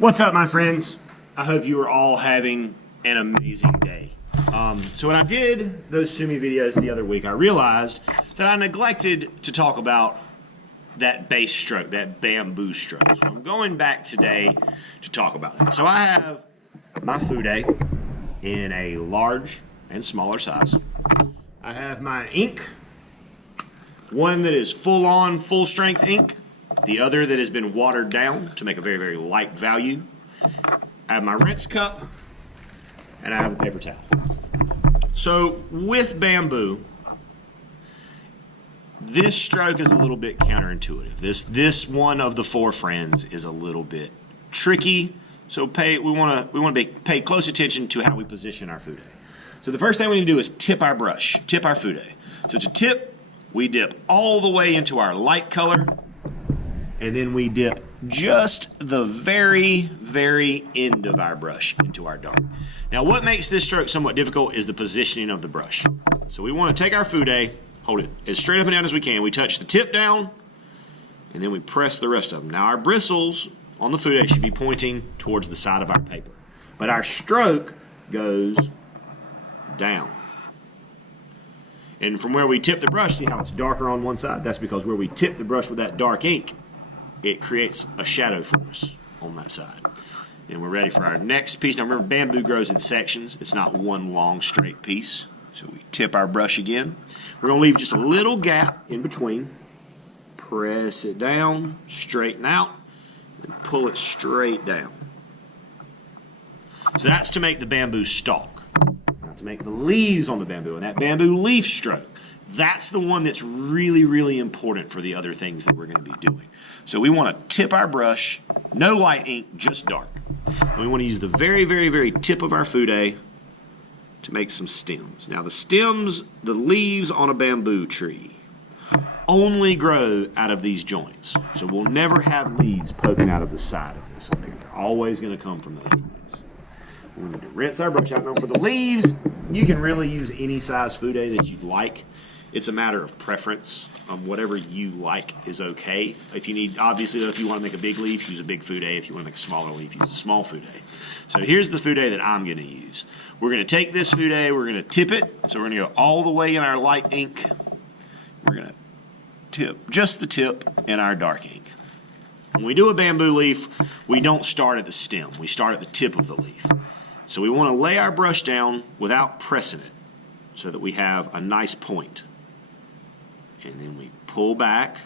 What's up, my friends? I hope you are all having an amazing day. So when I did those Sumi videos the other week, I realized that I neglected to talk about that base stroke, that bamboo stroke. So I'm going back today to talk about that. So I have my fude in a large and smaller size. I have my ink, one that is full-on, full-strength ink, the other that has been watered down to make a very, very light value. I have my rinse cup, and I have a paper towel. So with bamboo, this stroke is a little bit counterintuitive. This one of the four friends is a little bit tricky. So we want to pay close attention to how we position our fude. So the first thing we need to do is tip our brush, tip our fude. So to tip, we dip all the way into our light color, and then we dip just the very, very end of our brush into our dark. Now what makes this stroke somewhat difficult is the positioning of the brush. So we want to take our fude, hold it as straight up and down as we can. We touch the tip down, and then we press the rest of them. Now our bristles on the fude should be pointing towards the side of our paper, but our stroke goes down. And from where we tip the brush, see how it's darker on one side? That's because where we tip the brush with that dark ink, it creates a shadow for us on that side. And we're ready for our next piece. Now remember, bamboo grows in sections. It's not one long straight piece. So we tip our brush again. We're going to leave just a little gap in between. Press it down, straighten out, and pull it straight down. So that's to make the bamboo stalk. Now to make the leaves on the bamboo, and that bamboo leaf stroke, that's the one that's really, really important for the other things that we're going to be doing. So we want to tip our brush, no light ink, just dark. And we want to use the very, very, very tip of our fude to make some stems. Now the stems, the leaves on a bamboo tree, only grow out of these joints. So we'll never have leaves poking out of the side of this up here. They're always going to come from those joints. We need to rinse our brush out. Now for the leaves, you can really use any size fude that you'd like. It's a matter of preference. Whatever you like is okay. If you need, obviously, though, if you want to make a big leaf, use a big fude. If you want to make a smaller leaf, use a small fude. So here's the fude that I'm going to use. We're going to take this fude, we're going to tip it. So we're going to go all the way in our light ink. We're going to tip just the tip in our dark ink. When we do a bamboo leaf, we don't start at the stem. We start at the tip of the leaf. So we want to lay our brush down without pressing it so that we have a nice point. And then we pull back,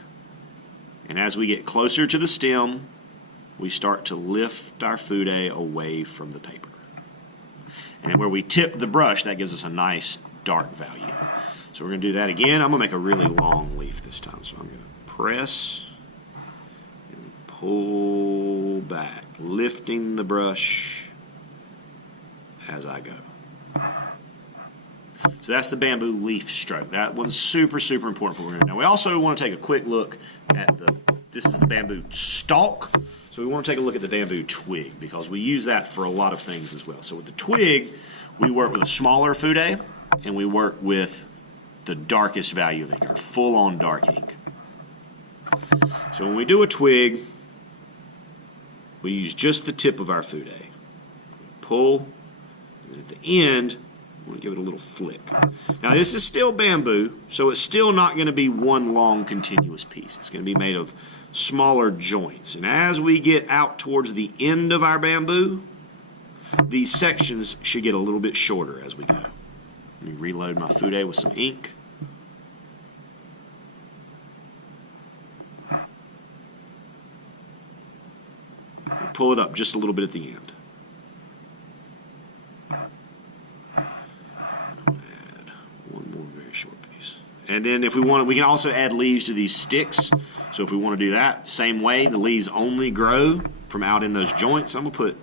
and as we get closer to the stem, we start to lift our fude away from the paper. And where we tip the brush, that gives us a nice dark value. So we're going to do that again. I'm going to make a really long leaf this time. So I'm going to press and pull back, lifting the brush as I go. So that's the bamboo leaf stroke. That one's super, super important for what we're going to do. Now we also want to take a quick look at this is the bamboo stalk. So we want to take a look at the bamboo twig because we use that for a lot of things as well. So with the twig, we work with a smaller fude and we work with the darkest value of ink, our full-on dark ink. So when we do a twig, we use just the tip of our fude. Pull, and then at the end, we want to give it a little flick. Now this is still bamboo, so it's still not going to be one long continuous piece. It's going to be made of smaller joints. And as we get out towards the end of our bamboo, these sections should get a little bit shorter as we go. Let me reload my fude with some ink. Pull it up just a little bit at the end. And then if we want, we can also add leaves to these sticks. So if we want to do that, same way, the leaves only grow from out in those joints. I'm going to put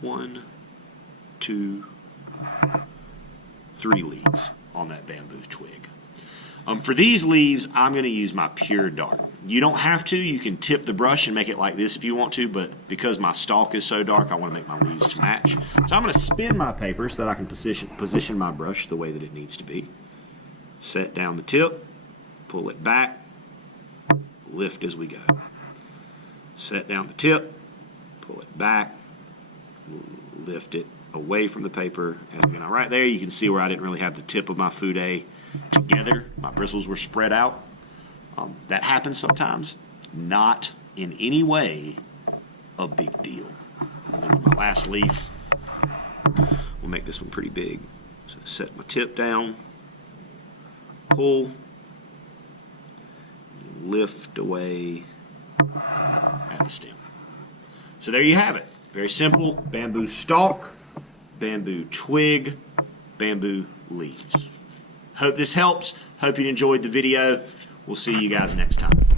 1, 2, 3 leaves on that bamboo twig. For these leaves, I'm going to use my pure dark. You don't have to. You can tip the brush and make it like this if you want to, but because my stalk is so dark, I want to make my leaves to match. So I'm going to spin my paper so that I can position my brush the way that it needs to be. Set down the tip, pull it back, lift as we go. Set down the tip, pull it back, lift it away from the paper. And again, right there, you can see where I didn't really have the tip of my fude together. My bristles were spread out. That happens sometimes. Not in any way a big deal. And for my last leaf, we'll make this one pretty big. So set my tip down, pull, lift away at the stem. So there you have it. Very simple. Bamboo stalk, bamboo twig, bamboo leaves. Hope this helps. Hope you enjoyed the video. We'll see you guys next time.